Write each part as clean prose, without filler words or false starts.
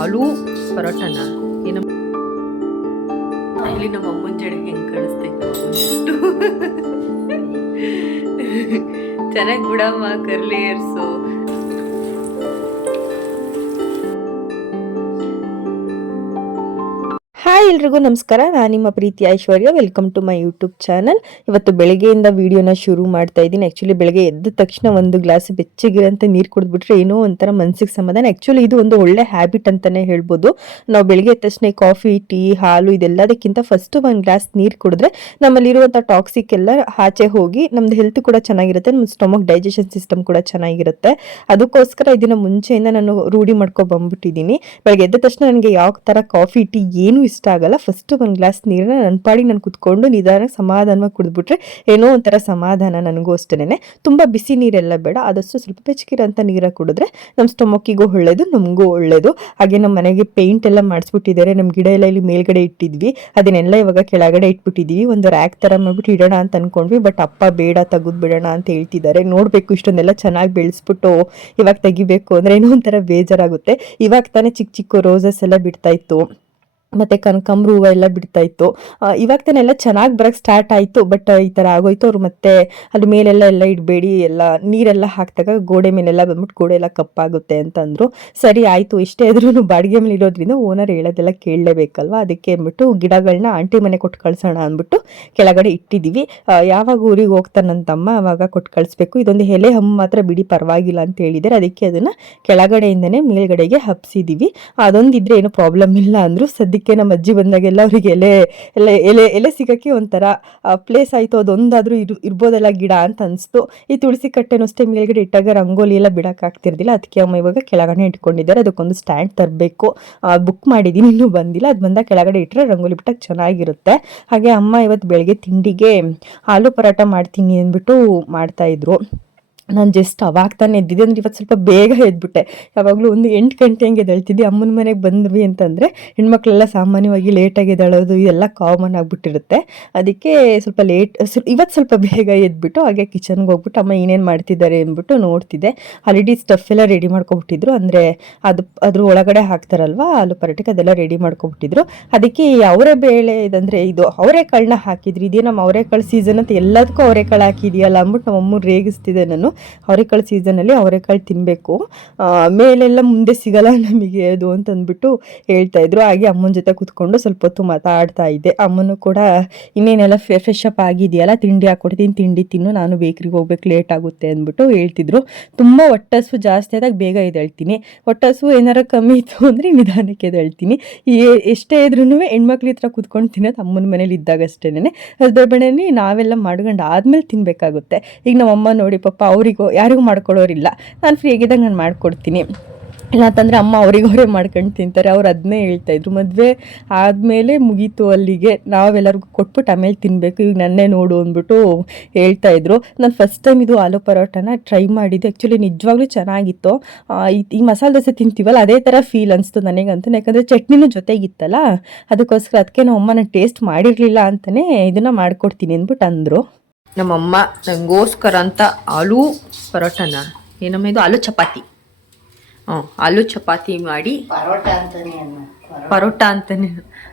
ಆಲೂ ಪರೋಟನ ಏನು ಇಲ್ಲಿ ನಮ್ಮ ಅಮ್ಮನ ಜಡೆ ಹೆಂಗೆ ಕಾಣಿಸ್ತೈತೆ ಚೆನ್ನಾಗಿ ಬಿಡಮ್ಮ ಕರ್ಲಿ ಏರ್ಸು. ಹಾಯ್ ಎಲ್ರಿಗೂ ನಮಸ್ಕಾರ. ನಾನು ನಿಮ್ಮ Preethi Aishwarya. Welcome to my YouTube channel. ಇವತ್ತು ಬೆಳಗ್ಗೆಯಿಂದ ವಿಡಿಯೋನ ಶುರು ಮಾಡ್ತಾ ಇದ್ದೀನಿ. ಆ್ಯಕ್ಚುಲಿ ಬೆಳಗ್ಗೆ ಎದ್ದ ತಕ್ಷಣ ಒಂದು ಗ್ಲಾಸ್ ಬೆಚ್ಚಗಿರೋಂಥ ನೀರು ಕುಡಿದ್ಬಿಟ್ರೆ ಏನೋ ಒಂಥರ ಮನಸ್ಸಿಗೆ ಸಮಾಧಾನ. ಆ್ಯಕ್ಚುಲಿ ಇದು ಒಂದು ಒಳ್ಳೆ ಹ್ಯಾಬಿಟ್ ಅಂತಲೇ ಹೇಳ್ಬೋದು. ನಾವು ಬೆಳಗ್ಗೆ ಎದ್ದ ತಕ್ಷಣ ಕಾಫಿ, ಟೀ, ಹಾಲು ಇದೆಲ್ಲದಕ್ಕಿಂತ ಫಸ್ಟು ಒಂದು ಗ್ಲಾಸ್ ನೀರು ಕುಡಿದ್ರೆ ನಮ್ಮಲ್ಲಿರುವಂಥ ಟಾಕ್ಸಿಕ್ ಎಲ್ಲ ಆಚೆ ಹೋಗಿ ನಮ್ಮದು ಹೆಲ್ತ್ ಕೂಡ ಚೆನ್ನಾಗಿರುತ್ತೆ, ನಮ್ಮ ಸ್ಟೊಮಕ್ ಡೈಜೆಷನ್ ಸಿಸ್ಟಮ್ ಕೂಡ ಚೆನ್ನಾಗಿರುತ್ತೆ. ಅದಕ್ಕೋಸ್ಕರ ಇದನ್ನು ಮುಂಚೆಯಿಂದ ನಾನು ರೂಢಿ ಮಾಡ್ಕೊ ಬಂದ್ಬಿಟ್ಟಿದ್ದೀನಿ. ಬೆಳಗ್ಗೆ ಎದ್ದ ತಕ್ಷಣ ನನಗೆ ಯಾವ ಥರ ಕಾಫಿ, ಟೀ ಏನೂ ಇಷ್ಟ ಆಗಲ್ಲ. ಫಸ್ಟ್ ಒಂದು ಗ್ಲಾಸ್ ನೀರನ್ನ ನನ್ನ ಪಾಡಿಗೆ ನಾನು ಕುತ್ಕೊಂಡು ನಿಧಾನಕ್ಕೆ ಸಮಾಧಾನವಾಗಿ ಕುಡಿದ್ಬಿಟ್ರೆ ಏನೋ ಒಂಥರ ಸಮಾಧಾನ ನನಗೂ ಅಷ್ಟೇನೆ. ತುಂಬ ಬಿಸಿ ನೀರೆಲ್ಲ ಬೇಡ, ಆದಷ್ಟು ಸ್ವಲ್ಪ ಬೆಚ್ಚಗಿರೋಂಥ ನೀರ ಕುಡಿದ್ರೆ ನಮ್ಮ ಸ್ಟೊಮಕ್ಕಿಗೂ ಒಳ್ಳೇದು, ನಮಗೂ ಒಳ್ಳೇದು. ಹಾಗೆ ನಮ್ಮ ಮನೆಗೆ ಪೇಂಟ್ ಎಲ್ಲ ಮಾಡಿಸ್ಬಿಟ್ಟಿದ್ದಾರೆ. ನಮ್ಮ ಗಿಡ ಎಲ್ಲ ಇಲ್ಲಿ ಮೇಲ್ಗಡೆ ಇಟ್ಟಿದ್ವಿ, ಅದನ್ನೆಲ್ಲ ಇವಾಗ ಕೆಳಗಡೆ ಇಟ್ಬಿಟ್ಟಿದ್ದೀವಿ. ಒಂದು ರ್ಯಾಕ್ ಥರ ಮಾಡ್ಬಿಟ್ಟು ಇಡೋಣ ಅಂತ ಅನ್ಕೊಂಡ್ವಿ. ಬಟ್ ಅಪ್ಪ ಬೇಡ, ತೆಗೆದು ಬಿಡೋಣ ಅಂತ ಹೇಳ್ತಿದ್ದಾರೆ. ನೋಡಬೇಕು, ಇಷ್ಟೊಂದೆಲ್ಲ ಚೆನ್ನಾಗಿ ಬೆಳೆಸ್ಬಿಟ್ಟು ಇವಾಗ ತೆಗಿಬೇಕು ಅಂದರೆ ಏನೋ ಒಂಥರ ಬೇಜಾರಾಗುತ್ತೆ. ಇವಾಗ ತಾನೇ ಚಿಕ್ಕ ಚಿಕ್ಕ ರೋಸಸ್ ಎಲ್ಲ ಬಿಡ್ತಾ ಇತ್ತು, ಮತ್ತು ಕನಕಾಂಬ್ರ ಹೂವು ಎಲ್ಲ ಬಿಡ್ತಾ ಇತ್ತು. ಇವಾಗ ತಾನೆ ಎಲ್ಲ ಚೆನ್ನಾಗಿ ಬರೋಕ್ಕೆ ಸ್ಟಾರ್ಟ್ ಆಯಿತು. ಬಟ್ ಈ ಥರ ಆಗೋಯ್ತು. ಅವ್ರು ಮತ್ತೆ ಅಲ್ಲಿ ಮೇಲೆಲ್ಲ ಇಡಬೇಡಿ, ಎಲ್ಲ ನೀರೆಲ್ಲ ಹಾಕಿದಾಗ ಗೋಡೆ ಮೇಲೆಲ್ಲ ಬಂದ್ಬಿಟ್ಟು ಗೋಡೆ ಎಲ್ಲ ಕಪ್ಪಾಗುತ್ತೆ ಅಂತಂದರು. ಸರಿ ಆಯಿತು, ಇಷ್ಟೇ ಆದ್ರೂ ಬಾಡಿಗೆ ಮೇಲೆ ಇರೋದ್ರಿಂದ ಓನರ್ ಹೇಳೋದೆಲ್ಲ ಕೇಳಲೇಬೇಕಲ್ವ. ಅದಕ್ಕೆ ಅಂದ್ಬಿಟ್ಟು ಗಿಡಗಳನ್ನ ಆಂಟಿ ಮನೆ ಕೊಟ್ಟು ಕಳ್ಸೋಣ ಅಂದ್ಬಿಟ್ಟು ಕೆಳಗಡೆ ಇಟ್ಟಿದ್ದೀವಿ. ಯಾವಾಗ ಊರಿಗೆ ಹೋಗ್ತಾನಂತಮ್ಮ ಅವಾಗ ಕೊಟ್ಟು ಕಳಿಸ್ಬೇಕು. ಇದೊಂದು ಎಲೆ ಹಮ್ಮು ಮಾತ್ರ ಬಿಡಿ, ಪರವಾಗಿಲ್ಲ ಅಂತ ಹೇಳಿದ್ದಾರೆ. ಅದಕ್ಕೆ ಅದನ್ನು ಕೆಳಗಡೆಯಿಂದನೇ ಮೇಲ್ಗಡೆಗೆ ಹಬ್ಸಿದ್ದೀವಿ. ಅದೊಂದಿದ್ರೆ ಏನು ಪ್ರಾಬ್ಲಮ್ ಇಲ್ಲ ಅಂದರು. ಸದ್ಯಕ್ಕೆ ನಮ್ಮ ಅಜ್ಜಿ ಬಂದಾಗೆಲ್ಲ ಅವರಿಗೆ ಎಲೆ ಸಿಗೋಕ್ಕೆ ಒಂಥರ ಪ್ಲೇಸ್ ಆಯಿತು. ಅದೊಂದಾದರೂ ಇರ್ಬೋದೆಲ್ಲ ಗಿಡ ಅಂತ ಅನಿಸ್ತು. ಈ ತುಳಸಿ ಕಟ್ಟೆನೂ ಅಷ್ಟೇ ಮೇಲ್ಗಡೆ ಇಟ್ಟಾಗ ರಂಗೋಲಿ ಎಲ್ಲ ಬಿಡೋಕ್ಕಾಗ್ತಿರ್ದಿಲ್ಲ. ಅದಕ್ಕೆ ಅಮ್ಮ ಇವಾಗ ಕೆಳಗಡೆ ಇಟ್ಕೊಂಡಿದ್ದಾರೆ. ಅದಕ್ಕೊಂದು ಸ್ಟ್ಯಾಂಡ್ ತರಬೇಕು, ಬುಕ್ ಮಾಡಿದ್ದೀನಿ, ಇನ್ನೂ ಬಂದಿಲ್ಲ. ಅದು ಬಂದಾಗ ಕೆಳಗಡೆ ಇಟ್ಟರೆ ರಂಗೋಲಿ ಬಿಟ್ಟಕ್ಕೆ ಚೆನ್ನಾಗಿರುತ್ತೆ. ಹಾಗೆ ಅಮ್ಮ ಇವತ್ತು ಬೆಳಗ್ಗೆ ತಿಂಡಿಗೆ ಆಲೂ ಪರೋಟ ಮಾಡ್ತೀನಿ ಅಂದ್ಬಿಟ್ಟು ಮಾಡ್ತಾಯಿದ್ರು. ನಾನು ಜಸ್ಟ್ ಅವಾಗ ತಾನೇ ಎದ್ದಿದ್ದೆ. ಅಂದರೆ ಇವತ್ತು ಸ್ವಲ್ಪ ಬೇಗ ಎದ್ಬಿಟ್ಟೆ. ಯಾವಾಗಲೂ ಒಂದು 8 ಗಂಟೆ ಹಂಗೆ ಎದ್ದೇಳ್ತಿದ್ದೆ. ಅಮ್ಮನ ಮನೆಗೆ ಬಂದ್ವಿ ಅಂತಂದರೆ ಹೆಣ್ಮಕ್ಳೆಲ್ಲ ಸಾಮಾನ್ಯವಾಗಿ ಲೇಟಾಗಿ ಎದ್ದೇಳೋದು ಇದೆಲ್ಲ ಕಾಮನ್ ಆಗಿಬಿಟ್ಟಿರುತ್ತೆ. ಅದಕ್ಕೆ ಸ್ವಲ್ಪ ಇವತ್ತು ಸ್ವಲ್ಪ ಬೇಗ ಎದ್ಬಿಟ್ಟು ಹಾಗೆ ಕಿಚನ್ಗೆ ಹೋಗ್ಬಿಟ್ಟು ಅಮ್ಮ ಏನೇನು ಮಾಡ್ತಿದ್ದಾರೆ ಅಂದ್ಬಿಟ್ಟು ನೋಡ್ತಿದ್ದೆ. ಆಲ್ರೆಡಿ ಸ್ಟಫ್ ಎಲ್ಲ ರೆಡಿ ಮಾಡ್ಕೊಬಿಟ್ಟಿದ್ರು. ಅಂದರೆ ಅದ್ರ ಒಳಗಡೆ ಹಾಕ್ತಾರಲ್ವ ಆಲೂ ಪರೋಟಕ್ಕೆ, ಅದೆಲ್ಲ ರೆಡಿ ಮಾಡ್ಕೊಬಿಟ್ಟಿದ್ರು. ಅದಕ್ಕೆ ಅವರೇ ಬೇಳೆ ಇದಂದರೆ ಇದು ಅವರೆಕಾಳನ್ನ ಹಾಕಿದ್ರು. ಇದೇ ನಮ್ಮ ಅವರೆಕಾಳು ಸೀಸನ್ ಅಂತ ಎಲ್ಲದಕ್ಕೂ ಅವರೆಕಾಳು ಹಾಕಿದೆಯಲ್ಲ ಅಂದ್ಬಿಟ್ಟು ನಮ್ಮ ಅಮ್ಮ ರೇಗಿಸ್ತಿದೆ. ನಾನು ಅವರೆಕಾಳು ಸೀಸನಲ್ಲಿ ಅವರೆಕಾಳು ತಿನ್ನಬೇಕು, ಮೇಲೆಲ್ಲ ಮುಂದೆ ಸಿಗಲ್ಲ ನಮಗೆ ಅದು ಅಂತಂದ್ಬಿಟ್ಟು ಹೇಳ್ತಾಯಿದ್ರು. ಹಾಗೆ ಅಮ್ಮನ ಜೊತೆ ಕೂತ್ಕೊಂಡು ಸ್ವಲ್ಪ ಹೊತ್ತು ಮಾತಾಡ್ತಾ ಇದ್ದೆ. ಅಮ್ಮನೂ ಕೂಡ ಇನ್ನೇನೆಲ್ಲ ಫ್ರೆಶ್ ಅಪ್ ಆಗಿದೆಯಲ್ಲ, ತಿಂಡಿ ಹಾಕ್ಕೊಡ್ತೀನಿ, ತಿಂಡಿ ತಿನ್ನು, ನಾನು ಬೇಕ್ರಿಗೆ ಹೋಗ್ಬೇಕು, ಲೇಟ್ ಆಗುತ್ತೆ ಅಂದ್ಬಿಟ್ಟು ಹೇಳ್ತಿದ್ರು. ತುಂಬ ಹೊಟ್ಟಸು ಜಾಸ್ತಿ ಆದಾಗ ಬೇಗ ಎದ್ದೇಳ್ತೀನಿ, ಹೊಟ್ಟಸು ಏನಾರ ಕಮ್ಮಿ ಇತ್ತು ಅಂದರೆ ನಿಧಾನಕ್ಕೆ ಎದ್ದೇಳ್ತೀನಿ. ಎಷ್ಟೇ ಇದ್ರೂ ಹೆಣ್ಮಕ್ಳ ಹತ್ರ ಕೂತ್ಕೊಂಡು ತಿನ್ನೋದು ಅಮ್ಮನ ಮನೇಲಿ ಇದ್ದಾಗ ಅಷ್ಟೇನೆ. ಅದ್ರ ಬೆಳೆಯಲ್ಲಿ ನಾವೆಲ್ಲ ಮಾಡ್ಕೊಂಡು ಆದಮೇಲೆ ತಿನ್ನಬೇಕಾಗುತ್ತೆ. ಈಗ ನಮ್ಮಮ್ಮ ನೋಡಿ ಪಾಪ ಯಾರಿಗೂ ಮಾಡ್ಕೊಡೋರಿಲ್ಲ. ನಾನು ಫ್ರೀ ಆಗಿದ್ದಾಗ ನಾನು ಮಾಡ್ಕೊಡ್ತೀನಿ, ಇಲ್ಲ ಅಂತಂದರೆ ಅಮ್ಮ ಅವರೇ ಮಾಡ್ಕೊಂಡು ತಿಂತಾರೆ. ಅವ್ರು ಅದನ್ನೇ ಹೇಳ್ತಾಯಿದ್ರು. ಮದುವೆ ಆದಮೇಲೆ ಮುಗೀತು ಅಲ್ಲಿಗೆ, ನಾವೆಲ್ಲರಿಗೂ ಕೊಟ್ಬಿಟ್ಟು ಆಮೇಲೆ ತಿನ್ನಬೇಕು, ಈಗ ನನ್ನೇ ನೋಡು ಅಂದ್ಬಿಟ್ಟು ಹೇಳ್ತಾಯಿದ್ರು. ನಾನು ಫಸ್ಟ್ ಟೈಮ್ ಇದು ಆಲೂ ಪರೋಟನ ಟ್ರೈ ಮಾಡಿದ್ದೆ. ಆ್ಯಕ್ಚುಲಿ ನಿಜವಾಗ್ಲೂ ಚೆನ್ನಾಗಿತ್ತು. ಈ ಮಸಾಲೆ ದೋಸೆ ತಿಂತೀವಲ್ಲ ಅದೇ ಥರ ಫೀಲ್ ಅನಿಸ್ತು ನನಗಂತೂ. ಯಾಕಂದರೆ ಚಟ್ನಿನೂ ಜೊತೆಗಿತ್ತಲ್ಲ, ಅದಕ್ಕೋಸ್ಕರ ಅದಕ್ಕೆ ನಮ್ಮಮ್ಮ ನಾನು ಟೇಸ್ಟ್ ಮಾಡಿರಲಿಲ್ಲ ಅಂತಲೇ ಇದನ್ನು ಮಾಡ್ಕೊಡ್ತೀನಿ ಅಂದ್ಬಿಟ್ಟು ಅಂದರು. ನಮ್ಮಮ್ಮ ನನಗೋಸ್ಕರ ಅಂತ ಆಲೂ ಪರೋಟನ ಏನಮ್ಮ ಇದು ಆಲೂ ಚಪಾತಿ, ಆಲೂ ಚಪಾತಿ ಮಾಡಿ ಪರೋಟ ಅಂತಾನೆ.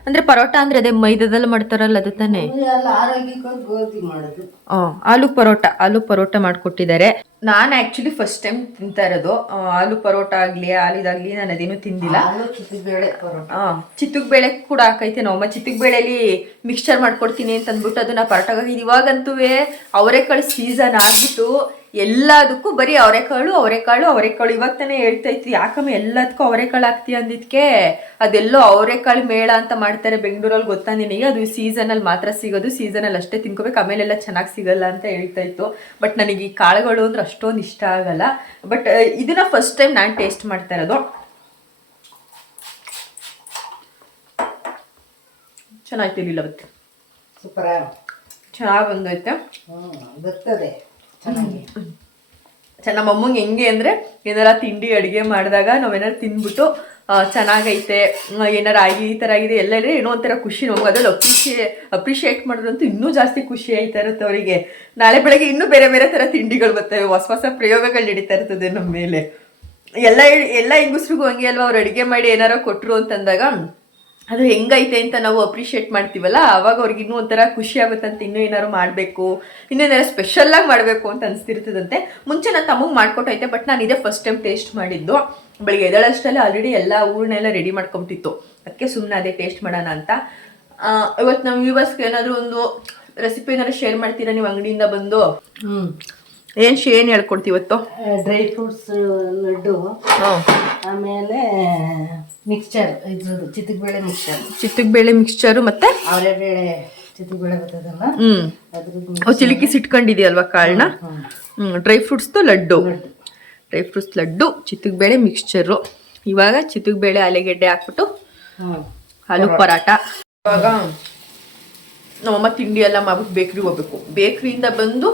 ಅಂದರೆ ಪರೋಟ ಅಂದರೆ ಅದೇ ಮೈದಾದಲ್ಲಿ ಮಾಡ್ತಾರಲ್ಲ ಅದು ತಾನೇ. ಆಲೂ ಪರೋಟ ಮಾಡಿಕೊಟ್ಟಿದ್ದಾರೆ. ನಾನು ಆ್ಯಕ್ಚುಲಿ ಫಸ್ಟ್ ಟೈಮ್ ತಿಂತಾ ಇರೋದು ಆಲೂ ಪರೋಟ ಆಗಲಿ ಆಲಿದಾಗಲಿ. ನಾನು ಅದೇನು ತಿಂದಿಲ್ಲ. ಚಿತ್ತುಗ್ ಬೇಳೆ ಕೂಡ ಹಾಕೈತೆ ನಮ್ಮಮ್ಮ. ಚಿತ್ತುಗ್ ಬೇಳೆಲಿ ಮಿಕ್ಸ್ಚರ್ ಮಾಡ್ಕೊಡ್ತೀನಿ ಅಂತ ಅಂದ್ಬಿಟ್ಟು ಅದನ್ನ ಪರೋಟಗಾಗಿ. ಇವಾಗಂತೂ ಅವರೆಕಾಳು ಸೀಸನ್ ಆಗ್ಬಿಟ್ಟು ಎಲ್ಲದಕ್ಕೂ ಬರೀ ಅವರೆಕಾಳು. ಇವಾಗ ತಾನೇ ಹೇಳ್ತಾ ಇತ್ತು, ಯಾಕಮ್ಮ ಎಲ್ಲದಕ್ಕೂ ಅವರೆಕಾಳು ಹಾಕ್ತೀಯ ಅಂದಿದ್ಕೆ ಅದೆಲ್ಲೋ ಅವರೆಕಾಳು ಮೇಳ ಅಂತ ಮಾಡ್ತಾರೆ ಬೆಂಗಳೂರಲ್ಲಿ, ಗೊತ್ತಾ ನಿನಗೆ? ಅದು ಸೀಸನಲ್ಲಿ ಮಾತ್ರ ಸಿಗೋದು, ಸೀಸನಲ್ಲಿ ಅಷ್ಟೇ ತಿನ್ಕೋಬೇಕು, ಆಮೇಲೆಲ್ಲ ಚೆನ್ನಾಗಿ ಸಿಗಲ್ಲ ಅಂತ ಹೇಳ್ತಾ ಇತ್ತು. ಬಟ್ ನನಗೆ ಈ ಕಾಳುಗಳು ಅಂದ್ರೆ ಅಷ್ಟೊಂದು ಇಷ್ಟ ಆಗಲ್ಲ. ಬಟ್ ಇದನ್ನ ಫಸ್ಟ್ ಟೈಮ್ ನಾನು ಟೇಸ್ಟ್ ಮಾಡ್ತಾ ಇರೋದು. ಚೆನ್ನಾಗಿರ್ಲಿಲ್ಲ ಅವತ್ತು, ಸೂಪರ್ ಚೆನ್ನಾಗಿ ಬಂದೈತೆ. ಬರ್ತದೆ ನಮ್ಮ ಅಮ್ಮಂಗೆ ಹೆಂಗೆ ಅಂದರೆ ಏನಾರ ತಿಂಡಿ ಅಡುಗೆ ಮಾಡಿದಾಗ ನಾವೇನಾರು ತಿಂದ್ಬಿಟ್ಟು ಚೆನ್ನಾಗೈತೆ, ಏನಾರು ಆಗಿ ಈ ಥರ ಆಗಿದೆ ಎಲ್ಲ ಏನೋ ಒಂಥರ ಖುಷಿ. ನಮ್ಗೆ ಅದ್ರಲ್ಲಿ ಅಪ್ರಿಷಿಯೇಟ್ ಮಾಡೋದಂತೂ ಇನ್ನೂ ಜಾಸ್ತಿ ಖುಷಿ ಆಯ್ತಾ ಇರುತ್ತೆ ಅವರಿಗೆ. ನಾಳೆ ಬೆಳಗ್ಗೆ ಇನ್ನೂ ಬೇರೆ ಬೇರೆ ಥರ ತಿಂಡಿಗಳು ಬರ್ತವೆ, ಹೊಸ ಹೊಸ ಪ್ರಯೋಗಗಳು ನಡೀತಾ ಇರ್ತದೆ ನಮ್ಮ ಮೇಲೆ. ಎಲ್ಲ ಎಲ್ಲ ಹೆಂಗಸ್ರಿಗೂ ಹಂಗೆ ಅಲ್ವಾ, ಅವ್ರು ಅಡುಗೆ ಮಾಡಿ ಏನಾರ ಕೊಟ್ಟರು ಅಂತಂದಾಗ ಅದು ಹೆಂಗೈತೆ ಅಂತ ನಾವು ಅಪ್ರಿಷಿಯೇಟ್ ಮಾಡ್ತೀವಲ್ಲ, ಅವಾಗ ಅವ್ರಿಗೆ ಇನ್ನೂ ಒಂಥರ ಖುಷಿ ಆಗುತ್ತಂತೆ, ಇನ್ನೂ ಏನಾದ್ರು ಮಾಡಬೇಕು, ಇನ್ನೇನಾರು ಸ್ಪೆಷಲ್ಲಾಗಿ ಮಾಡಬೇಕು ಅಂತ ಅನಿಸ್ತಿರ್ತದಂತೆ. ಮುಂಚೆ ನಾನು ತಮಗೆ ಮಾಡ್ಕೊಟ್ಟೈತೆ, ಬಟ್ ನಾನು ಇದೇ ಫಸ್ಟ್ ಟೈಮ್ ಟೇಸ್ಟ್ ಮಾಡಿದ್ದು. ಬೆಳಿಗ್ಗೆ ಎದ್ದೇಳಷ್ಟಲ್ಲೇ ಆಲ್ರೆಡಿ ಎಲ್ಲ ಊರನ್ನೆಲ್ಲ ರೆಡಿ ಮಾಡ್ಕೊಂಬಿಟ್ಟಿತ್ತು, ಅದಕ್ಕೆ ಸುಮ್ಮನೆ ಅದೇ ಟೇಸ್ಟ್ ಮಾಡೋಣ ಅಂತ. ಇವತ್ತು ನಮ್ಮ ವ್ಯೂವರ್ಸ್ಗೆ ಏನಾದರೂ ಒಂದು ರೆಸಿಪಿ ಏನಾದ್ರು ಶೇರ್ ಮಾಡ್ತೀರಾ ನೀವು ಅಂಗಡಿಯಿಂದ ಬಂದು? ಏನು ಹೇಳ್ಕೊಡ್ತೀವಿ ಇವತ್ತು? ಡ್ರೈ ಫ್ರೂಟ್ಸ್ ಲಡ್ಡು, ಆಮೇಲೆ ಮಿಕ್ಸ್ಚರ್, ಇದ್ರದ್ದು ಚಿತ್ತಗಬೇಳೆ ಮಿಕ್ಸ್ಚರ್, ಚಿತ್ತಗಬೇಳೆ ಮಿಕ್ಸ್ಚರು ಮತ್ತೆ ಅವರೆಬೇಳೆ ಚಿತ್ತಗಬೇಳೆ ಬರ್ತದಲ್ಲ ಅದ್ರದ್ದು ಚಿಲಿಕಿಸಿ ಇಟ್ಕೊಂಡಿದೆಯಲ್ವಾ ಕಾಳನ್ನ. ಡ್ರೈ ಫ್ರೂಟ್ಸ್ದು ಲಡ್ಡು, ಡ್ರೈ ಫ್ರೂಟ್ಸ್ ಲಡ್ಡು, ಚಿತ್ತಗಬೇಳೆ ಮಿಕ್ಸ್ಚರು. ಇವಾಗ ಚಿತ್ತಗಬೇಳೆ ಆಲೂಗೆಡ್ಡೆ ಹಾಕ್ಬಿಟ್ಟು ಆಲೂ ಪರಾಟ. ಇವಾಗ ನಮ್ಮಮ್ಮ ತಿಂಡಿ ಎಲ್ಲ ಮಾಡ್ಬಿಟ್ಟು ಬೇಕ್ರಿಗೆ ಹೋಗ್ಬೇಕು. ಬೇಕ್ರಿಯಿಂದ ಬಂದು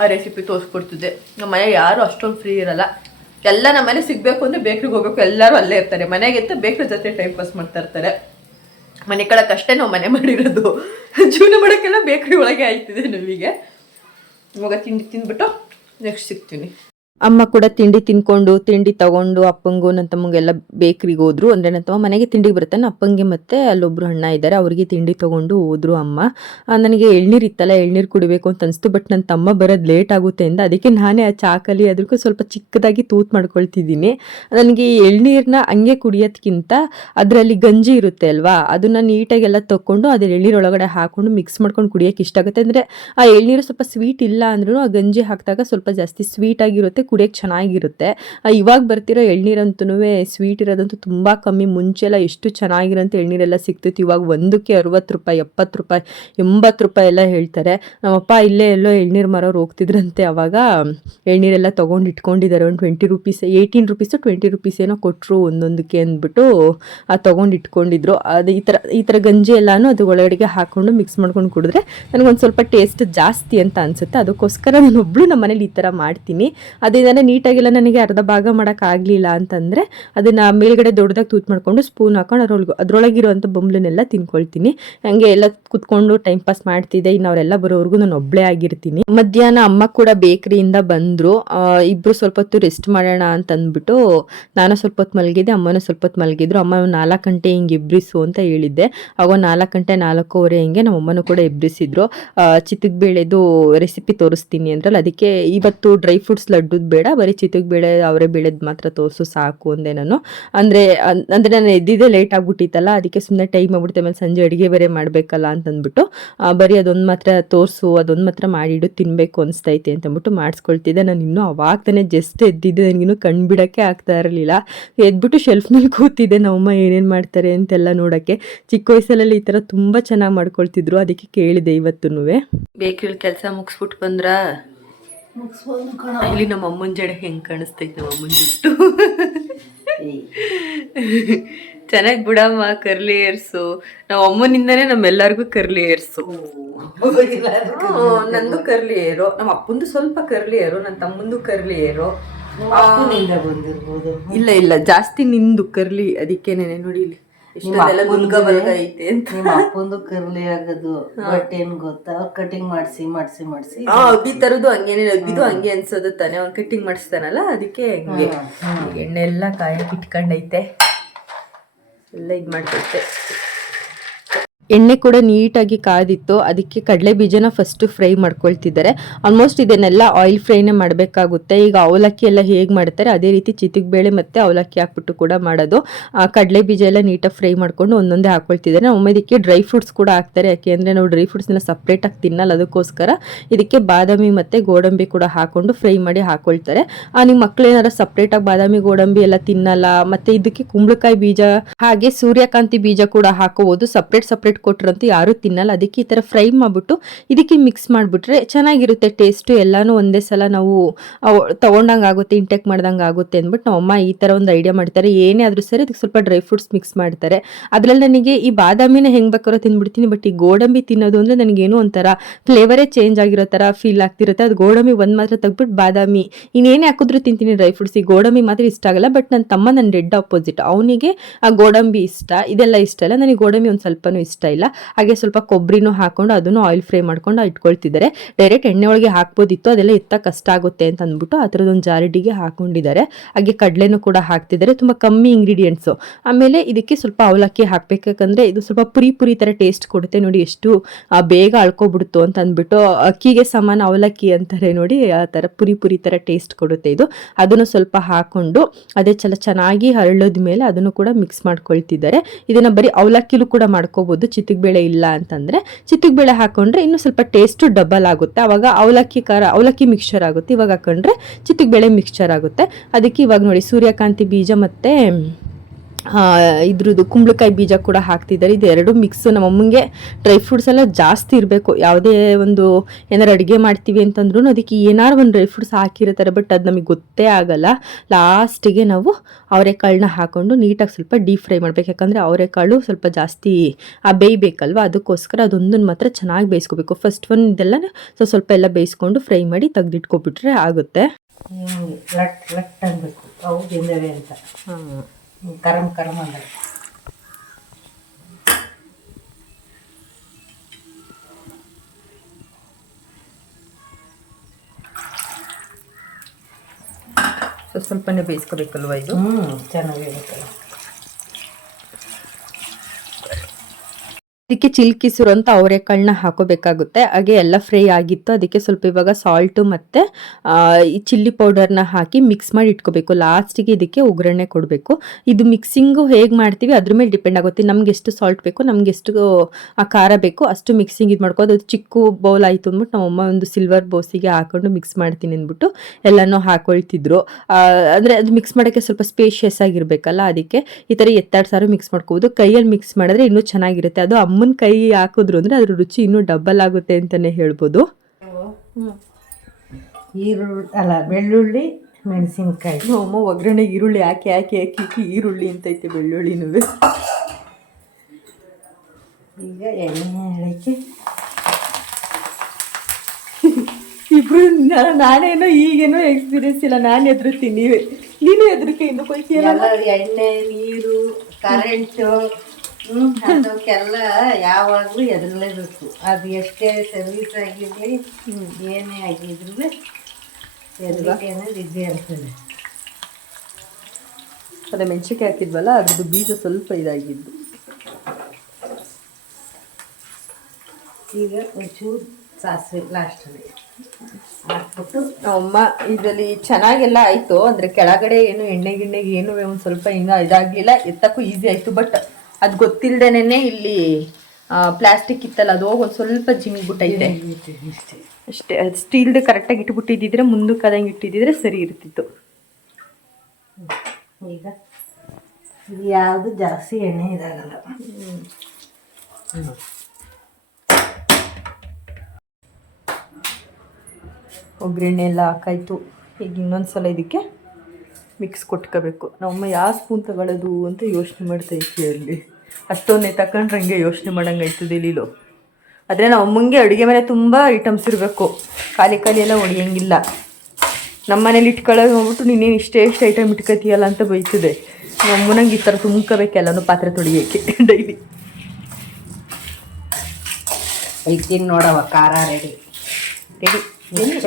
ಆ ರೆಸಿಪಿ ತೋರಿಸ್ಕೊಡ್ತಿದ್ದೆ. ನಮ್ಮ ಮನೆ ಯಾರು ಅಷ್ಟೊಂದು ಫ್ರೀ ಇರಲ್ಲ, ಎಲ್ಲ ನಮ್ಮ ಮನೆ ಸಿಗಬೇಕು ಅಂದರೆ ಬೇಕ್ರಿಗೆ ಹೋಗ್ಬೇಕು. ಎಲ್ಲರೂ ಅಲ್ಲೇ ಇರ್ತಾರೆ, ಮನೆಗಿಂತ ಬೇಕ್ರಿ ಜೊತೆ ಟೈಮ್ ಪಾಸ್ ಮಾಡ್ತಾ ಇರ್ತಾರೆ. ಮನೆ ಕಳಕ್ಕಷ್ಟೇ ನಾವು ಮನೆ ಮಾಡಿರೋದು, ಜೀವನ ಮಾಡೋಕ್ಕೆಲ್ಲ ಬೇಕ್ರಿ ಒಳಗೆ ಆಯ್ತಿದೆ ನಮಗೆ. ಇವಾಗ ತಿಂಡಿ ತಿಂದ್ಬಿಟ್ಟು ನೆಕ್ಸ್ಟ್ ಸಿಗ್ತೀನಿ. ಅಮ್ಮ ಕೂಡ ತಿಂಡಿ ತಿನ್ಕೊಂಡು ತಿಂಡಿ ತಗೊಂಡು ಅಪ್ಪಂಗೂ ನನ್ನ ತಮ್ಮಂಗೆಲ್ಲ ಬೇಕ್ರಿಗೆ ಹೋದ್ರು. ಅಂದರೆ ನನ್ನ ತಮ್ಮ ಮನೆಗೆ ತಿಂಡಿಗೆ ಬರುತ್ತೆ, ಅಪ್ಪಂಗೆ ಮತ್ತೆ ಅಲ್ಲೊಬ್ರು ಅಣ್ಣ ಇದ್ದಾರೆ, ಅವರಿಗೆ ತಿಂಡಿ ತಗೊಂಡು ಹೋದ್ರು ಅಮ್ಮ. ನನಗೆ ಎಳ್ನೀರು ಇತ್ತಲ್ಲ, ಎಳ್ನೀರು ಕುಡಿಬೇಕು ಅಂತ ಅನಿಸ್ತು, ಬಟ್ ನನ್ನ ತಮ್ಮ ಬರೋದು ಲೇಟ್ ಆಗುತ್ತೆ ಅಂತ ಅದಕ್ಕೆ ನಾನೇ ಆ ಚಾಕಲಿ ಅದಕ್ಕೂ ಸ್ವಲ್ಪ ಚಿಕ್ಕದಾಗಿ ತೂತ್ ಮಾಡ್ಕೊಳ್ತಿದ್ದೀನಿ. ನನಗೆ ಎಳ್ನೀರನ್ನ ಹಂಗೆ ಕುಡಿಯೋದಕ್ಕಿಂತ ಅದರಲ್ಲಿ ಗಂಜಿ ಇರುತ್ತೆ ಅಲ್ವಾ, ಅದನ್ನು ನೀಟಾಗೆಲ್ಲ ತೊಗೊಂಡು ಅದ್ರ ಎಳ್ನೀರೊಳಗಡೆ ಹಾಕೊಂಡು ಮಿಕ್ಸ್ ಮಾಡ್ಕೊಂಡು ಕುಡಿಯೋಕೆ ಇಷ್ಟ ಆಗುತ್ತೆ. ಅಂದರೆ ಆ ಎಳ್ನೀರು ಸ್ವಲ್ಪ ಸ್ವೀಟ್ ಇಲ್ಲ ಅಂದ್ರೂ ಆ ಗಂಜಿ ಹಾಕಿದಾಗ ಸ್ವಲ್ಪ ಜಾಸ್ತಿ ಸ್ವೀಟ್ ಆಗಿರುತ್ತೆ, ಕುಡಿಯೋಕ್ಕೆ ಚೆನ್ನಾಗಿರುತ್ತೆ. ಇವಾಗ ಬರ್ತಿರೋ ಎಳ್ನೀರಂತೂ ಸ್ವೀಟ್ ಇರೋದಂತೂ ತುಂಬ ಕಮ್ಮಿ. ಮುಂಚೆಲ್ಲ ಎಷ್ಟು ಚೆನ್ನಾಗಿರೋಂಥ ಎಳ್ನೀರೆಲ್ಲ ಸಿಗ್ತಿತ್ತು, ಇವಾಗ ಒಂದಕ್ಕೆ 60 ರೂಪಾಯಿ, 70 ರೂಪಾಯಿ, 80 ರೂಪಾಯಿ ಎಲ್ಲ ಹೇಳ್ತಾರೆ. ನಮ್ಮಪ್ಪ ಇಲ್ಲೇ ಎಲ್ಲೋ ಎಳ್ನೀರು ಮಾರೋರು ಹೋಗ್ತಿದ್ರಂತೆ, ಅವಾಗ ಎಳ್ನೀರೆಲ್ಲ ತೊಗೊಂಡು ಇಟ್ಕೊಂಡಿದ್ದಾರೆ. ಒಂದು 20 ರೂಪೀಸ್, 18 ರೂಪೀಸು 20 ರೂಪೀಸ್ ಏನೋ ಕೊಟ್ಟರು ಒಂದೊಂದಕ್ಕೆ ಅಂದ್ಬಿಟ್ಟು ತೊಗೊಂಡು ಇಟ್ಕೊಂಡಿದ್ರು. ಅದು ಈ ಥರ ಗಂಜಿ ಎಲ್ಲನೂ ಅದು ಒಳಗಡೆಗೆ ಹಾಕ್ಕೊಂಡು ಮಿಕ್ಸ್ ಮಾಡ್ಕೊಂಡು ಕುಡಿದ್ರೆ ನನಗೊಂದು ಸ್ವಲ್ಪ ಟೇಸ್ಟ್ ಜಾಸ್ತಿ ಅಂತ ಅನಿಸುತ್ತೆ. ಅದಕ್ಕೋಸ್ಕರ ನಾನು ಒಬ್ಬಳು ನಮ್ಮ ಮನೇಲಿ ಈ ಥರ ಮಾಡ್ತೀನಿ. ಅದೇನೇ ನೀಟಾಗೆಲ್ಲ ನನಗೆ ಅರ್ಧ ಭಾಗ ಮಾಡೋಕ್ಕಾಗಲಿಲ್ಲ ಅಂತಂದರೆ ಅದನ್ನು ಮೇಲ್ಗಡೆ ದೊಡ್ಡದಾಗಿ ತೂತ್ ಮಾಡಿಕೊಂಡು ಸ್ಪೂನ್ ಹಾಕೊಂಡು ಅದರೊಳಗಿರುವಂಥ ಬೊಂಬ್ಲನ್ನೆಲ್ಲ ತಿನ್ಕೊಳ್ತೀನಿ. ಹಂಗೆ ಎಲ್ಲ ಕುತ್ಕೊಂಡು ಟೈಮ್ ಪಾಸ್ ಮಾಡ್ತಿದ್ದೆ. ಇನ್ನು ಅವರೆಲ್ಲ ಬರೋವರೆಗೂ ನಾನು ಒಬ್ಬಳೇ ಆಗಿರ್ತೀನಿ. ಮಧ್ಯಾಹ್ನ ಅಮ್ಮ ಕೂಡ ಬೇಕ್ರಿಯಿಂದ ಬಂದರು. ಇಬ್ಬರು ಸ್ವಲ್ಪ ಹೊತ್ತು ರೆಸ್ಟ್ ಮಾಡೋಣ ಅಂತಂದ್ಬಿಟ್ಟು ನಾನು ಸ್ವಲ್ಪ ಹೊತ್ತು ಮಲಗಿದ್ದೆ, ಅಮ್ಮನೂ ಸ್ವಲ್ಪ ಹೊತ್ತು ಮಲಗಿದ್ರು. ಅಮ್ಮ 4 ಗಂಟೆ ಹಿಂಗೆ ಎಬ್ರಿಸು ಅಂತ ಹೇಳಿದ್ದೆ. ಆವಾಗ 4 ಗಂಟೆ 4:15 ಹಿಂಗೆ ನಮ್ಮಮ್ಮನೂ ಕೂಡ ಎಬ್ರಿಸಿದ್ರು. ಚಿತ್ತಗಬೇಳೆದು ರೆಸಿಪಿ ತೋರಿಸ್ತೀನಿ ಅಂದ್ರಲ್ಲ, ಅದಕ್ಕೆ ಇವತ್ತು ಡ್ರೈ ಫ್ರೂಟ್ಸ್ ಲಡ್ಡು ಬೇಡ, ಬರೀ ಚಿತ್ತಗಬೇಳೆ ಅವರೇ ಬೇಳೆದು ಮಾತ್ರ ತೋರಿಸು ಸಾಕು ಅಂದೆ ನಾನು. ಅಂದರೆ ನಾನು ಎದ್ದಿದ್ದೆ ಲೇಟ್ ಆಗಿಬಿಟ್ಟಿತ್ತಲ್ಲ, ಅದಕ್ಕೆ ಸುಮ್ಮನೆ ಟೈಮ್ ಆಗ್ಬಿಡುತ್ತೆ, ಆಮೇಲೆ ಸಂಜೆ ಅಡುಗೆ ಬೇರೆ ಮಾಡಬೇಕಲ್ಲ ಅಂತಂದ್ಬಿಟ್ಟು ಬರೀ ಅದೊಂದು ಮಾತ್ರ ತೋರಿಸು, ಅದೊಂದು ಮಾತ್ರ ಮಾಡಿಡು, ತಿನ್ನಬೇಕು ಅನಿಸ್ತೈತೆ ಅಂತಂದ್ಬಿಟ್ಟು ಮಾಡಿಸ್ಕೊಳ್ತಿದ್ದೆ. ನಾನು ಇನ್ನೂ ಅವಾಗ ತಾನೇ ಜಸ್ಟ್ ಎದ್ದಿದ್ದೆ, ನನಗಿನ್ನೂ ಕಣ್ಣು ಬಿಡೋಕ್ಕೆ ಆಗ್ತಾ ಇರಲಿಲ್ಲ. ಎದ್ಬಿಟ್ಟು ಶೆಲ್ಫ್ನಲ್ಲಿ ಕೂತಿದ್ದೆ ನಮ್ಮಮ್ಮ ಏನೇನು ಮಾಡ್ತಾರೆ ಅಂತೆಲ್ಲ ನೋಡೋಕ್ಕೆ. ಚಿಕ್ಕ ವಯಸ್ಸಲ್ಲಿ ಈ ಥರ ತುಂಬ ಚೆನ್ನಾಗಿ ಮಾಡ್ಕೊಳ್ತಿದ್ರು, ಅದಕ್ಕೆ ಕೇಳಿದೆ ಇವತ್ತೂ. ಬೇಕ್ರಿಲಿ ಕೆಲಸ ಮುಗಿಸ್ಬಿಟ್ಟು ಬಂದ್ರ ಇಲ್ಲಿ ನಮ್ಮ ಅಮ್ಮನ ಜಡೆ ಹೆಂಗೆ ಕಾಣಿಸ್ತೈತೆ, ನಮ್ಮ ಅಮ್ಮನ ಜುಟ್ಟು ಚೆನ್ನಾಗಿ ಬಿಡಮ್ಮ, ಕರ್ಲಿ ಏರ್ಸು. ನಾವು ಅಮ್ಮನಿಂದನೇ ನಮ್ಮೆಲ್ಲರಿಗೂ ಕರ್ಲಿ ಏರ್ಸು. ನಂದು ಕರ್ಲಿ ಏರು, ನಮ್ಮ ಅಪ್ಪಂದು ಸ್ವಲ್ಪ ಕರ್ಲಿ ಏರು, ನನ್ನ ತಮ್ಮಂದು ಕರ್ಲಿ ಏರು. ಬಂದಿರ್ಬೋದು. ಇಲ್ಲ ಜಾಸ್ತಿ ನಿಂದು ಕರ್ಲಿ, ಅದಕ್ಕೇನೆ ನೋಡಿ ಇಲ್ಲಿ ನಿಮ್ಮ ಅಪ್ಪಂದು ಕರ್ಲಿ ಆಗೋದು. ಬಟ್ ಏನ್ ಗೊತ್ತಾ, ಕಟಿಂಗ್ ಮಾಡಿಸಿ ಅಬ್ಬಿ ತರದು ಹಂಗೇನೆ, ಅಬ್ಬಿದು ಹಂಗೆ ಅನ್ಸೋದು ತಾನೆ, ಅವ್ನು ಕಟ್ಟಿಂಗ್ ಮಾಡಿಸ್ತಾನಲ್ಲ, ಅದಕ್ಕೆ ಹಂಗೆ. ಎಣ್ಣೆ ಎಲ್ಲ ಕಾಯಕ್ಕೆ ಇಟ್ಕೊಂಡೈತೆ, ಎಲ್ಲ ಇದು ಮಾಡ್ಕೊಳ್ತೆ. ಎಣ್ಣೆ ಕೂಡ ನೀಟಾಗಿ ಕಾದಿತ್ತು, ಅದಕ್ಕೆ ಕಡಲೆ ಬೀಜನ ಫಸ್ಟು ಫ್ರೈ ಮಾಡ್ಕೊಳ್ತಿದ್ದಾರೆ. ಆಲ್ಮೋಸ್ಟ್ ಇದನ್ನೆಲ್ಲ ಆಯಿಲ್ ಫ್ರೈನೇ ಮಾಡಬೇಕಾಗುತ್ತೆ. ಈಗ ಅವಲಕ್ಕಿ ಎಲ್ಲ ಹೇಗೆ ಮಾಡ್ತಾರೆ ಅದೇ ರೀತಿ ಚಿತ್ತಗಬೇಳೆ ಮತ್ತು ಅವಲಕ್ಕಿ ಹಾಕ್ಬಿಟ್ಟು ಕೂಡ ಮಾಡೋದು. ಕಡಲೆ ಬೀಜ ಎಲ್ಲ ನೀಟಾಗಿ ಫ್ರೈ ಮಾಡ್ಕೊಂಡು ಒಂದೊಂದೇ ಹಾಕ್ಕೊಳ್ತಿದ್ದಾರೆ. ಒಮ್ಮೆ ಇದಕ್ಕೆ ಡ್ರೈ ಫ್ರೂಟ್ಸ್ ಕೂಡ ಹಾಕ್ತಾರೆ, ಯಾಕೆ ಅಂದರೆ ನಾವು ಡ್ರೈ ಫ್ರೂಟ್ಸ್ನೆಲ್ಲ ಸಪ್ರೇಟಾಗಿ ತಿನ್ನಲ್ಲ, ಅದಕ್ಕೋಸ್ಕರ ಇದಕ್ಕೆ ಬಾದಾಮಿ ಮತ್ತು ಗೋಡಂಬಿ ಕೂಡ ಹಾಕ್ಕೊಂಡು ಫ್ರೈ ಮಾಡಿ ಹಾಕ್ಕೊಳ್ತಾರೆ. ನಿಮ್ಮ ಮಕ್ಳು ಏನಾರ ಸಪ್ರೇಟಾಗಿ ಬಾದಾಮಿ ಗೋಡಂಬಿ ಎಲ್ಲ ತಿನ್ನಲ್ಲ, ಮತ್ತು ಇದಕ್ಕೆ ಕುಂಬಳಕಾಯಿ ಬೀಜ ಹಾಗೆ ಸೂರ್ಯಕಾಂತಿ ಬೀಜ ಕೂಡ ಹಾಕೋಬೋದು. ಸಪ್ರೇಟ್ ಕೊಟ್ರಂತೂ ಯಾರು ತಿನ್ನಲ್ಲ, ಅದಕ್ಕೆ ಈ ಥರ ಫ್ರೈ ಮಾಡಿಬಿಟ್ಟು ಇದಕ್ಕೆ ಮಿಕ್ಸ್ ಮಾಡಿಬಿಟ್ರೆ ಚೆನ್ನಾಗಿರುತ್ತೆ ಟೇಸ್ಟು. ಎಲ್ಲಾನು ಒಂದೇ ಸಲ ನಾವು ತೊಗೊಂಡಂಗೆ ಆಗುತ್ತೆ, ಇಂಟೇಕ್ ಮಾಡ್ದಂಗೆ ಆಗುತ್ತೆ ಅಂದ್ಬಿಟ್ಟು ನಮ್ಮಮ್ಮ ಈ ಥರ ಒಂದು ಐಡಿಯಾ ಮಾಡ್ತಾರೆ. ಏನೇ ಆದರೂ ಸರಿ ಅದಕ್ಕೆ ಸ್ವಲ್ಪ ಡ್ರೈ ಫ್ರೂಟ್ಸ್ ಮಿಕ್ಸ್ ಮಾಡ್ತಾರೆ. ಅದರಲ್ಲಿ ನನಗೆ ಈ ಬಾದಾಮಿನ ಹೆಂಗೆ ಬೇಕಾರೋ ತಿಂದ್ಬಿಡ್ತೀನಿ, ಬಟ್ ಈ ಗೋಡಂಬಿ ತಿನ್ನೋದು ಅಂದರೆ ನನಗೇನೋ ಒಂಥರ ಫ್ಲೇವರೇ ಚೇಂಜ್ ಆಗಿರೋ ಥರ ಫೀಲ್ ಆಗ್ತಿರುತ್ತೆ. ಅದು ಗೋಡಂಬಿ ಒಂದು ಮಾತ್ರ ತೆಗ್ಬಿಟ್ಟು ಬಾದಾಮಿ ಇನ್ನೇನೇ ಹಾಕಿದ್ರು ತಿಂತೀನಿ, ಡ್ರೈ ಫ್ರೂಟ್ಸ್. ಈ ಗೋಡಂಬಿ ಮಾತ್ರ ಇಷ್ಟ ಆಗಲ್ಲ. ಬಟ್ ನನ್ನ ತಮ್ಮ ನನ್ನ ಡೆಡ್ ಆಪೋಸಿಟ್, ಅವನಿಗೆ ಆ ಗೋಡಂಬಿ ಇಷ್ಟ, ಇದೆಲ್ಲ ಇಷ್ಟ ಅಲ್ಲ. ನನಗೆ ಗೋಡಂಬಿ ಒಂದು ಸ್ವಲ್ಪನೂ ಇಷ್ಟ ಇಲ್ಲ. ಹಾಗೆ ಸ್ವಲ್ಪ ಕೊಬ್ಬರಿನೂ ಹಾಕೊಂಡು ಅದನ್ನು ಆಯಿಲ್ ಫ್ರೈ ಮಾಡ್ಕೊಂಡು ಇಟ್ಕೊಳ್ತಿದ್ದಾರೆ. ಡೈರೆಕ್ಟ್ ಎಣ್ಣೆ ಒಳಗೆ ಹಾಕ್ಬೋದಿತ್ತು, ಅದೆಲ್ಲ ಎತ್ತ ಕಷ್ಟ ಆಗುತ್ತೆ ಅಂತ ಅಂದ್ಬಿಟ್ಟು ಆ ಥರದೊಂದು ಜಾರಡಿಗೆ ಹಾಕೊಂಡಿದ್ದಾರೆ. ಹಾಗೆ ಕಡಲೆನೂ ಕೂಡ ಹಾಕ್ತಿದ್ದಾರೆ, ತುಂಬ ಕಮ್ಮಿ ಇಂಗ್ರೀಡಿಯೆಂಟ್ಸು. ಆಮೇಲೆ ಇದಕ್ಕೆ ಸ್ವಲ್ಪ ಅವಲಕ್ಕಿ ಹಾಕ್ಬೇಕಂದ್ರೆ ಇದು ಸ್ವಲ್ಪ ಪುರಿ ಪುರಿ ಥರ ಟೇಸ್ಟ್ ಕೊಡುತ್ತೆ. ನೋಡಿ ಎಷ್ಟು ಬೇಗ ಅಳ್ಕೊಬಿಡ್ತು ಅಂತ ಅಂದ್ಬಿಟ್ಟು ಅಕ್ಕಿಗೆ ಸಮಾನ ಅವಲಕ್ಕಿ ಅಂತಾರೆ ನೋಡಿ, ಆ ಥರ ಪುರಿ ಪುರಿ ಥರ ಟೇಸ್ಟ್ ಕೊಡುತ್ತೆ ಇದು. ಅದನ್ನು ಸ್ವಲ್ಪ ಹಾಕೊಂಡು ಅದೇ ಚೆನ್ನಾಗಿ ಹರಳೋದ ಮೇಲೆ ಅದನ್ನು ಕೂಡ ಮಿಕ್ಸ್ ಮಾಡ್ಕೊಳ್ತಿದ್ದಾರೆ. ಇದನ್ನು ಬರೀ ಅವಲಕ್ಕಿಲೂ ಕೂಡ ಮಾಡ್ಕೋಬೋದು, ಚಿತ್ತಗಬೇಳೆ ಇಲ್ಲ ಅಂತಂದರೆ. ಚಿತ್ತಗಬೇಳೆ ಹಾಕೊಂಡ್ರೆ ಇನ್ನೂ ಸ್ವಲ್ಪ ಟೇಸ್ಟು ಡಬಲ್ ಆಗುತ್ತೆ. ಆವಾಗ ಅವಲಕ್ಕಿ ಮಿಕ್ಸ್ಚರ್ ಆಗುತ್ತೆ. ಇವಾಗ ಹಾಕೊಂಡ್ರೆ ಚಿತ್ತಗಬೇಳೆ ಮಿಕ್ಸ್ಚರ್ ಆಗುತ್ತೆ. ಅದಕ್ಕೆ ಇವಾಗ ನೋಡಿ ಸೂರ್ಯಕಾಂತಿ ಬೀಜ ಮತ್ತು ಇದ್ರದ್ದು ಕುಂಬಳಕಾಯಿ ಬೀಜ ಕೂಡ ಹಾಕ್ತಿದ್ದಾರೆ. ಇದು ಎರಡು ಮಿಕ್ಸ್. ನಮ್ಮಮ್ಮಂಗೆ ಡ್ರೈ ಫ್ರೂಟ್ಸ್ ಎಲ್ಲ ಜಾಸ್ತಿ ಇರಬೇಕು. ಯಾವುದೇ ಒಂದು ಏನಾರು ಅಡುಗೆ ಮಾಡ್ತೀವಿ ಅಂತಂದ್ರೂ ಅದಕ್ಕೆ ಏನಾರು ಒಂದು ಡ್ರೈ ಫ್ರೂಟ್ಸ್ ಹಾಕಿರ್ತಾರೆ, ಬಟ್ ಅದು ನಮಗೆ ಗೊತ್ತೇ ಆಗಲ್ಲ. ಲಾಸ್ಟಿಗೆ ನಾವು ಅವರೆಕಾಳನ್ನ ಹಾಕ್ಕೊಂಡು ನೀಟಾಗಿ ಸ್ವಲ್ಪ ಡೀಪ್ ಫ್ರೈ ಮಾಡಬೇಕು. ಯಾಕಂದರೆ ಅವರೆಕಾಳು ಸ್ವಲ್ಪ ಜಾಸ್ತಿ ಬೇಯಬೇಕಲ್ವ, ಅದಕ್ಕೋಸ್ಕರ ಅದೊಂದನ್ನು ಮಾತ್ರ ಚೆನ್ನಾಗಿ ಬೇಯಿಸ್ಕೋಬೇಕು. ಫಸ್ಟ್ ಇದೆಲ್ಲ ಸ್ವಲ್ಪ ಎಲ್ಲ ಬೇಯಿಸ್ಕೊಂಡು ಫ್ರೈ ಮಾಡಿ ತೆಗೆದಿಟ್ಕೊಬಿಟ್ರೆ ಆಗುತ್ತೆ. ಲಟ್ ಲಟ್ ಅನ್ಬೇಕು ಅವು ಬೆಂದವೆ ಅಂತ. ಕರಮ್ ಕರಮ್ ಅಂದ್ರೆ ಸ್ವಲ್ಪನೇ ಬೇಯಿಸ್ಕೋಬೇಕಲ್ವ ಇದು? ಚೆನ್ನಾಗಿರುತ್ತಲ್ಲ. ಅದಕ್ಕೆ ಚಿಲ್ಕಿಸಿರೋ ಅಂತ ಅವರೆಕಾಳನ್ನ ಹಾಕೋಬೇಕಾಗುತ್ತೆ. ಹಾಗೆ ಎಲ್ಲ ಫ್ರೈ ಆಗಿತ್ತು, ಅದಕ್ಕೆ ಸ್ವಲ್ಪ ಇವಾಗ ಸಾಲ್ಟು ಮತ್ತು ಈ ಚಿಲ್ಲಿ ಪೌಡರ್ನ ಹಾಕಿ ಮಿಕ್ಸ್ ಮಾಡಿ ಇಟ್ಕೋಬೇಕು. ಲಾಸ್ಟಿಗೆ ಇದಕ್ಕೆ ಒಗ್ಗರಣೆ ಕೊಡಬೇಕು. ಇದು ಮಿಕ್ಸಿಂಗು ಹೇಗೆ ಮಾಡ್ತೀವಿ ಅದ್ರ ಮೇಲೆ ಡಿಪೆಂಡ್ ಆಗುತ್ತೆ. ನಮ್ಗೆ ಎಷ್ಟು ಸಾಲ್ಟ್ ಬೇಕು, ನಮ್ಗೆ ಎಷ್ಟು ಖಾರ ಬೇಕು ಅಷ್ಟು ಮಿಕ್ಸಿಂಗ್ ಇದು ಮಾಡ್ಕೋದು. ಅದು ಚಿಕ್ಕ ಬೌಲ್ ಆಯಿತು ಅಂದ್ಬಿಟ್ಟು ನಮ್ಮಮ್ಮ ಒಂದು ಸಿಲ್ವರ್ ಬೌಸಿಗೆ ಹಾಕೊಂಡು ಮಿಕ್ಸ್ ಮಾಡ್ತೀನಿ ಅಂದ್ಬಿಟ್ಟು ಎಲ್ಲನೂ ಹಾಕೊಳ್ತಿದ್ರು. ಅಂದರೆ ಅದು ಮಿಕ್ಸ್ ಮಾಡೋಕ್ಕೆ ಸ್ವಲ್ಪ ಸ್ಪೇಷಿಯಸ್ ಆಗಿರಬೇಕಲ್ಲ, ಅದಕ್ಕೆ ಈ ಥರ ಎತ್ತಾಡು ಸಾರು ಮಿಕ್ಸ್ ಮಾಡ್ಕೋಬೋದು. ಕೈಯಲ್ಲಿ ಮಿಕ್ಸ್ ಮಾಡಿದ್ರೆ ಇನ್ನೂ ಚೆನ್ನಾಗಿರುತ್ತೆ. ಅದು ಅಮ್ಮನ ಕೈ ಹಾಕಿದ್ರು ಅಂದರೆ ಅದ್ರ ರುಚಿ ಇನ್ನೂ ಡಬಲ್ ಆಗುತ್ತೆ ಅಂತಲೇ ಹೇಳ್ಬೋದು. ಬೆಳ್ಳುಳ್ಳಿ ಮೆಣಸಿನ್ಕಾಯಿ. ಅಮ್ಮ ಒಗ್ಗರಣೆಗೆ ಈರುಳ್ಳಿ ಹಾಕಿ ಈರುಳ್ಳಿ ಅಂತೈತೆ ಬೆಳ್ಳುಳ್ಳಿನೂ. ಈಗ ಎಣ್ಣೆ ಹಾಕಿ ಇಬ್ರು ನಾನೇನೋ ಈಗೇನೋ ಎಕ್ಸ್ಪೀರಿಯನ್ಸ್ ಇಲ್ಲ, ನಾನು ಎದುರುತ್ತೀನಿ, ನೀನು ಎದುರಿಕೆ ಇನ್ನು ಕೊಯ್ತೀಯಲ್ಲ. ಎಣ್ಣೆ, ನೀರು, ಕರೆಂಟು ಅದಕ್ಕೆಲ್ಲ ಯಾವಾಗಲೂ ಎದುರಲೇಬೇಕು. ಅದು ಎಷ್ಟೇ ಸರ್ವಿಸ್ ಆಗಿರಲಿ ಏನೇ ಆಗಿದ್ರು ಎದುರಿಗೆ ಇದ್ದೇ ಇರ್ತದೆ. ಅದೇ ಮೆಣಸಿನ್ಕಾಯಿ ಹಾಕಿದ್ವಲ್ಲ ಅದ್ರದ್ದು ಬೀಜ ಸ್ವಲ್ಪ ಇದಾಗಿದ್ದು. ಈಗ ಒಂಚೂರು ಸಾಸಿವೆ ಲಾಸ್ಟಲ್ಲಿ ಹಾಕ್ಬಿಟ್ಟು ಅಮ್ಮ ಇದರಲ್ಲಿ ಚೆನ್ನಾಗೆಲ್ಲ ಆಯಿತು. ಅಂದರೆ ಕೆಳಗಡೆ ಏನು ಎಣ್ಣೆ ಗಿಣ್ಣೆಗೆ ಏನು ಒಂದು ಸ್ವಲ್ಪ ಹಿಂಗೆ ಇದಾಗಲಿಲ್ಲ, ಎತ್ತಕ್ಕೂ ಈಸಿ ಆಯಿತು. ಬಟ್ ಅದು ಗೊತ್ತಿಲ್ಲದೇನೆ ಇಲ್ಲಿ ಪ್ಲಾಸ್ಟಿಕ್ ಇತ್ತಲ್ಲ, ಅದು ಹೋಗಿ ಒಂದು ಸ್ವಲ್ಪ ಜಿಮ್ಮಿಬಿಟ್ಟೈತೆ ಅಷ್ಟೇ. ಅದು ಸ್ಟೀಲ್ದು ಕರೆಕ್ಟಾಗಿ ಇಟ್ಬಿಟ್ಟಿದ್ದಿದ್ರೆ ಮುಂದಕ್ಕೆ ಅದಂಗೆ ಇಟ್ಟಿದ್ದಿದ್ರೆ ಸರಿ ಇರ್ತಿತ್ತು. ಈಗ ಇದು ಯಾವುದು ಜಾಸ್ತಿ ಎಣ್ಣೆ ಇದಾಗಲ್ಲ. ಒಗ್ಗರಣೆ ಎಲ್ಲ ಹಾಕಾಯ್ತು. ಈಗ ಇನ್ನೊಂದು ಸಲ ಇದಕ್ಕೆ ಮಿಕ್ಸ್ ಕೊಟ್ಕೋಬೇಕು. ನಮ್ಮಮ್ಮ ಯಾವ ಸ್ಪೂನ್ ತಗೊಳ್ಳೋದು ಅಂತ ಯೋಚನೆ ಮಾಡ್ತೈತಿ. ಅಲ್ಲಿ ಅಷ್ಟೊಂದೇ ತಗೊಂಡ್ರೆ ಹಂಗೆ ಯೋಚನೆ ಮಾಡಂಗೆ ಆಯ್ತದೆ ಲೀಲು. ಆದರೆ ನಮ್ಮ ಅಮ್ಮಂಗೆ ಅಡುಗೆ ಮೇಲೆ ತುಂಬ ಐಟಮ್ಸ್ ಇರಬೇಕು, ಖಾಲಿ ಎಲ್ಲ ಹೊಡಿಯಂಗಿಲ್ಲ. ನಮ್ಮ ಮನೇಲಿ ಇಟ್ಕೊಳ್ಳೋದು ಹೋಗ್ಬಿಟ್ಟು ನೀನೇನು ಇಷ್ಟೇ ಐಟಮ್ ಇಟ್ಕೊತೀಯಲ್ಲ ಅಂತ ಬೈತದೆ. ನಮ್ಮನಂಗೆ ಈ ಥರ ತುಂಬ್ಕೋಬೇಕೆಲ್ಲನೂ ಪಾತ್ರೆ ತೊಳಿಯೋಕ್ಕೆ ಡೈಲಿ. ಐತಿನ ನೋಡವ ಖಾರ ರೆಡಿ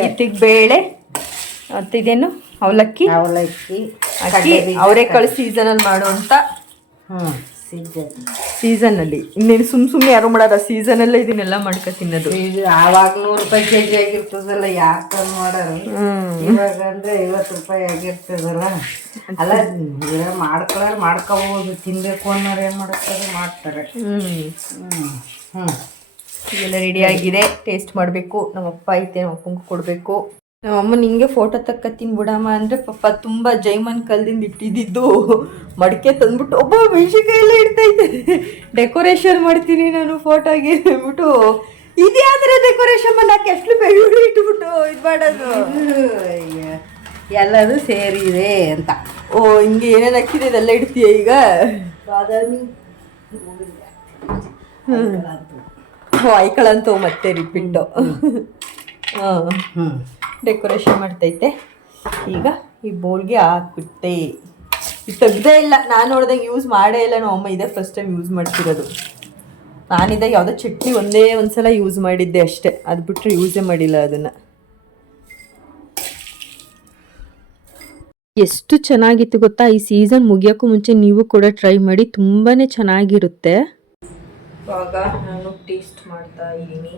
ಇತ್ತಿಗೆ ಬೇಳೆ ಮತ್ತು ಇದೇನು ಅವಲಕ್ಕಿ ಹಾಕಿ ಅವರೆಕಾಳು ಸೀಸನಲ್ಲಿ ಮಾಡುವಂಥ ಸೀಸನ್ನಲ್ಲಿ. ಇನ್ನೇನು ಸುಮ್ಮನೆ ಯಾರು ಮಾಡೋದ, ಸೀಸನಲ್ಲೇ ಇದನ್ನೆಲ್ಲ ಮಾಡ್ಕೊ ತಿನ್ನೋದು. ಆವಾಗ 100 ರೂಪಾಯಿ ಕೆಜಿ ಆಗಿರ್ತದಲ್ಲ, ಯಾಕೆ ಮಾಡೋರು. ಇವಾಗ ಅಂದರೆ 50 ರೂಪಾಯಿ ಆಗಿರ್ತದಲ್ಲ. ಅಲ್ಲ ಮಾಡ್ಕೋಬೋದು, ತಿನ್ಬೇಕು ಅನ್ನೋರು ಏನು ಮಾಡ್ತಾರೆ. ಇದೆಲ್ಲ ರೆಡಿ ಆಗಿದೆ, ಟೇಸ್ಟ್ ಮಾಡಬೇಕು. ನಮ್ಮಪ್ಪ ಐತೆ, ನಮ್ಮಪ್ಪಂಗೂ ಕೊಡಬೇಕು. ನಮ್ಮಮ್ಮ ನಿಂಗೆ ಫೋಟೋ ತಕ್ಕತ್ತೀನಿ ಬಿಡಮ್ಮ ಅಂದರೆ ಪಾಪ ತುಂಬ ಜೈಮನ್ ಕಲ್ದಿಂದ ಇಟ್ಟಿದ್ದು ಮಡಿಕೆ ತಂದ್ಬಿಟ್ಟು ಒಬ್ಬ ಮೆಣಸಿನ್ಕಾಯಿ ಎಲ್ಲ ಇಡ್ತೈತೆ. ಡೆಕೋರೇಷನ್ ಮಾಡ್ತೀನಿ ನಾನು ಫೋಟೋಗೆ ಅಂದ್ಬಿಟ್ಟು, ಇದ್ಯಾವ್ದಾರ ಡೆಕೋರೇಷನ್ ಮಾಡಕ್ಕೆ ಎಷ್ಟು ಬೆಳ್ಳುಳ್ಳಿ ಇಟ್ಬಿಟ್ಟು ಇದು ಮಾಡೋದು. ಎಲ್ಲದು ಸೇರಿದೆ ಅಂತ. ಓ ಹಿಂಗೆ ಏನೇನು ಹಾಕಿದೆ ಇದೆಲ್ಲ ಇಡ್ತೀಯ ಈಗ? ಐಕಳಂತೂ ಮತ್ತೆ ರಿಪೀಟು. ಡೆಕೋರೇಷನ್ ಮಾಡ್ತೈತೆ. ಈಗ ಈ ಬೌಲ್ಗೆ ಹಾಕ್ಬಿಟ್ಟೆ. ಇದು ತೆಗ್ದೇ ಇಲ್ಲ, ನಾನು ನೋಡ್ದಂಗೆ ಯೂಸ್ ಮಾಡೇ ಇಲ್ಲ. ನಮ್ಮ ಅಮ್ಮ ಇದೇ ಫಸ್ಟ್ ಟೈಮ್ ಯೂಸ್ ಮಾಡ್ತಿರೋದು. ನಾನಿದ್ದಾಗ ಯಾವುದೋ ಚಟ್ನಿ ಒಂದೇ ಒಂದ್ಸಲ ಯೂಸ್ ಮಾಡಿದ್ದೆ ಅಷ್ಟೇ, ಅದು ಬಿಟ್ಟರೆ ಯೂಸೇ ಮಾಡಿಲ್ಲ ಅದನ್ನು. ಎಷ್ಟು ಚೆನ್ನಾಗಿತ್ತು ಗೊತ್ತಾ, ಈ ಸೀಸನ್ ಮುಗಿಯೋಕ್ಕೂ ಮುಂಚೆ ನೀವು ಕೂಡ ಟ್ರೈ ಮಾಡಿ, ತುಂಬಾ ಚೆನ್ನಾಗಿರುತ್ತೆ. ಇವಾಗ ನಾನು ಟೇಸ್ಟ್ ಮಾಡ್ತಾ ಇದ್ದೀನಿ.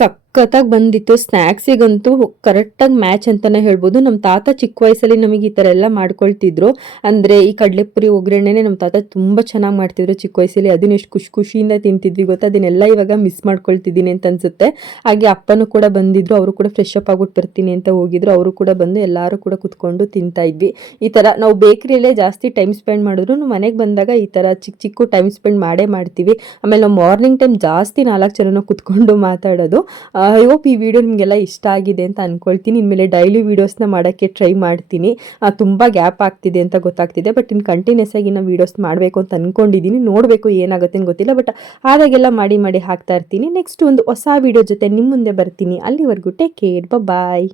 ಸಖತ್ತಾಗಿ ಬಂದಿತ್ತು. ಸ್ನ್ಯಾಕ್ಸಿಗಂತೂ ಕರೆಕ್ಟಾಗಿ ಮ್ಯಾಚ್ ಅಂತಲೇ ಹೇಳ್ಬೋದು. ನಮ್ಮ ತಾತ ಚಿಕ್ಕ ವಯಸ್ಸಲ್ಲಿ ನಮಗೆ ಈ ಥರ ಎಲ್ಲ ಮಾಡ್ಕೊಳ್ತಿದ್ರು. ಅಂದರೆ ಈ ಕಡಲೆಪುರಿ ಒಗ್ಗರಣೆನೇ ನಮ್ಮ ತಾತ ತುಂಬ ಚೆನ್ನಾಗಿ ಮಾಡ್ತಿದ್ರು ಚಿಕ್ಕ ವಯಸ್ಸಲ್ಲಿ. ಅದನ್ನ ಎಷ್ಟು ಖುಷಿಯಿಂದ ತಿಂತಿದ್ವಿ ಗೊತ್ತಾ. ಅದನ್ನೆಲ್ಲ ಇವಾಗ ಮಿಸ್ ಮಾಡ್ಕೊಳ್ತಿದ್ದೀನಿ ಅಂತ ಅನ್ಸುತ್ತೆ. ಹಾಗೆ ಅಪ್ಪನೂ ಕೂಡ ಬಂದಿದ್ರು, ಅವರು ಕೂಡ ಫ್ರೆಶ್ ಅಪ್ ಆಗ್ಬಿಟ್ಟು ಬರ್ತೀನಿ ಅಂತ ಹೋಗಿದ್ರು. ಅವರು ಕೂಡ ಬಂದು ಎಲ್ಲರೂ ಕೂಡ ಕುತ್ಕೊಂಡು ತಿಂತಾ ಇದ್ವಿ. ಈ ಥರ ನಾವು ಬೇಕ್ರಿಯಲ್ಲೇ ಜಾಸ್ತಿ ಟೈಮ್ ಸ್ಪೆಂಡ್ ಮಾಡಿದ್ರು ಮನೆಗೆ ಬಂದಾಗ ಈ ಥರ ಚಿಕ್ಕ ಚಿಕ್ಕ ಟೈಮ್ ಸ್ಪೆಂಡ್ ಮಾಡೇ ಮಾಡ್ತೀವಿ. ಆಮೇಲೆ ನಾವು ಮಾರ್ನಿಂಗ್ ಟೈಮ್ ಜಾಸ್ತಿ 4 ಜನ ಕುತ್ಕೊಂಡು ಮಾತಾಡೋದು. ಐ ಹೋಪ್ ಈ ವಿಡಿಯೋ ನಿಮಗೆಲ್ಲ ಇಷ್ಟ ಆಗಿದೆ ಅಂತ ಅಂದ್ಕೊಳ್ತೀನಿ. ಇನ್ಮೇಲೆ ಡೈಲಿ ವೀಡಿಯೋಸ್ನ ಮಾಡೋಕ್ಕೆ ಟ್ರೈ ಮಾಡ್ತೀನಿ. ತುಂಬ ಗ್ಯಾಪ್ ಆಗ್ತಿದೆ ಅಂತ ಗೊತ್ತಾಗ್ತಿದೆ, ಬಟ್ ಇನ್ನು ಕಂಟಿನ್ಯೂಸ್ ಆಗಿ ನಾವು ವೀಡಿಯೋಸ್ ಮಾಡಬೇಕು ಅಂತ ಅಂದ್ಕೊಂಡಿದ್ದೀನಿ. ನೋಡಬೇಕು ಏನಾಗುತ್ತೆ ಅಂತ ಗೊತ್ತಿಲ್ಲ, ಬಟ್ ಆದಾಗೆಲ್ಲ ಮಾಡಿ ಹಾಕ್ತಾ ಇರ್ತೀನಿ. ನೆಕ್ಸ್ಟ್ ಒಂದು ಹೊಸ ವಿಡಿಯೋ ಜೊತೆ ನಿಮ್ಮ ಮುಂದೆ ಬರ್ತೀನಿ. ಅಲ್ಲಿವರೆಗೂ ಟೇಕ್ ಕೇರ್, ಬಾಯ್.